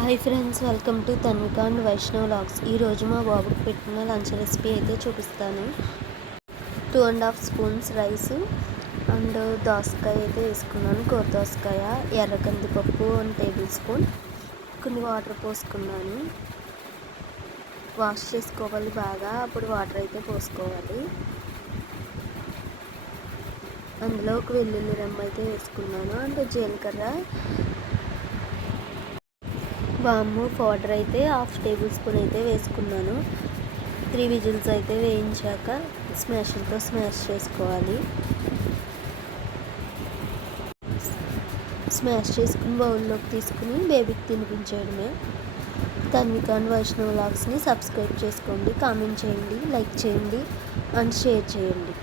Hi friends, welcome to Tanvika and Vaishnav vlogs. ఈరోజు మా బాబుకి పెట్టిన లంచ్ రెసిపీ అయితే చూపిస్తాను. 2.5 స్పూన్స్ రైస్ అండ్ దోసకాయ అయితే వేసుకున్నాను. కూర దోసకాయ, ఎర్ర కందిపప్పు 1 టేబుల్ స్పూన్, కొన్ని వాటర్ పోసుకున్నాను. వాష్ చేసుకోవాలి బాగా, అప్పుడు వాటర్ అయితే పోసుకోవాలి. అందులో ఒక వెల్లుల్లి రెమ్మ అయితే వేసుకున్నాను అండ్ జీలకర్ర, వాము పౌడర్ అయితే 1/2 టేబుల్ స్పూన్ అయితే వేసుకున్నాను. 3 విజిల్స్ అయితే వేయించాక స్మాషర్తో స్మాష్ చేసుకోవాలి. స్మాష్ చేసుకుని బౌల్లోకి తీసుకుని బేబీకి తినిపించేయడమే. తన్విక అండ్ వైష్ణవ్ వ్లాగ్స్ని సబ్స్క్రైబ్ చేసుకోండి, కామెంట్ చేయండి, లైక్ చేయండి అండ్ షేర్ చేయండి.